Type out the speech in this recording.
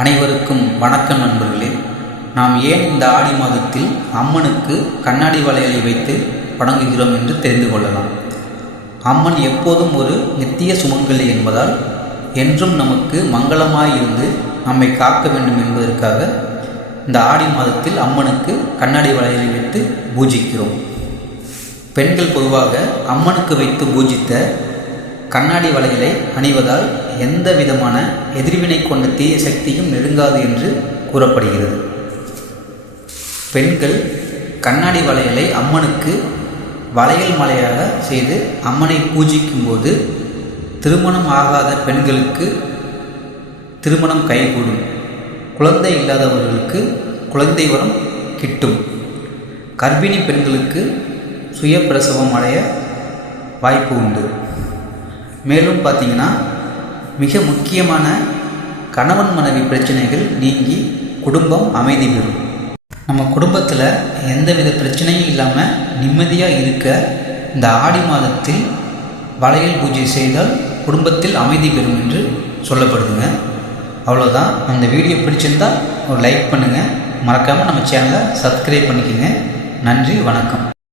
அனைவருக்கும் வணக்கம் நண்பர்களே. நாம் ஏன் இந்த ஆடி மாதத்தில் அம்மனுக்கு கண்ணாடி வளையலை வைத்து வணங்குகிறோம் என்று தெரிந்து கொள்ளலாம். அம்மன் எப்போதும் ஒரு நித்திய சுமங்கலி என்பதால் என்றும் நமக்கு மங்களமாயிருந்து நம்மை காக்க வேண்டும் என்பதற்காக இந்த ஆடி மாதத்தில் அம்மனுக்கு கண்ணாடி வளையலை வைத்து பூஜிக்கிறோம். பெண்கள் பொதுவாக அம்மனுக்கு வைத்து பூஜித்த கண்ணாடி வளையலை அணிவதால் எந்த விதமான எதிர்வினை கொண்ட தீய சக்தியும் நெருங்காது என்று கூறப்படுகிறது. பெண்கள் கண்ணாடி வளையலை அம்மனுக்கு வளையல் மலையாக செய்து அம்மனை பூஜிக்கும் போது திருமணம் ஆகாத பெண்களுக்கு திருமணம் கைகூடும், குழந்தை இல்லாதவர்களுக்கு குழந்தை வரம் கிட்டும், கர்ப்பிணி பெண்களுக்கு சுய பிரசவம் அடைய வாய்ப்பு உண்டு. மேலும் பார்த்திங்கன்னா மிக முக்கியமான கணவன் மனைவி பிரச்சனைகள் நீங்கி குடும்பம் அமைதி பெறும். நம்ம குடும்பத்தில் எந்தவித பிரச்சனையும் இல்லாமல் நிம்மதியாக இருக்க இந்த ஆடி மாதத்தில் வளையல் பூஜை செய்தால் குடும்பத்தில் அமைதி பெறும் என்று சொல்லப்படுதுங்க. அவ்வளோதான். அந்த வீடியோ பிடிச்சிருந்தால் ஒரு லைக் பண்ணுங்கள், மறக்காமல் நம்ம சேனலை சப்ஸ்கிரைப் பண்ணிக்கோங்க. நன்றி, வணக்கம்.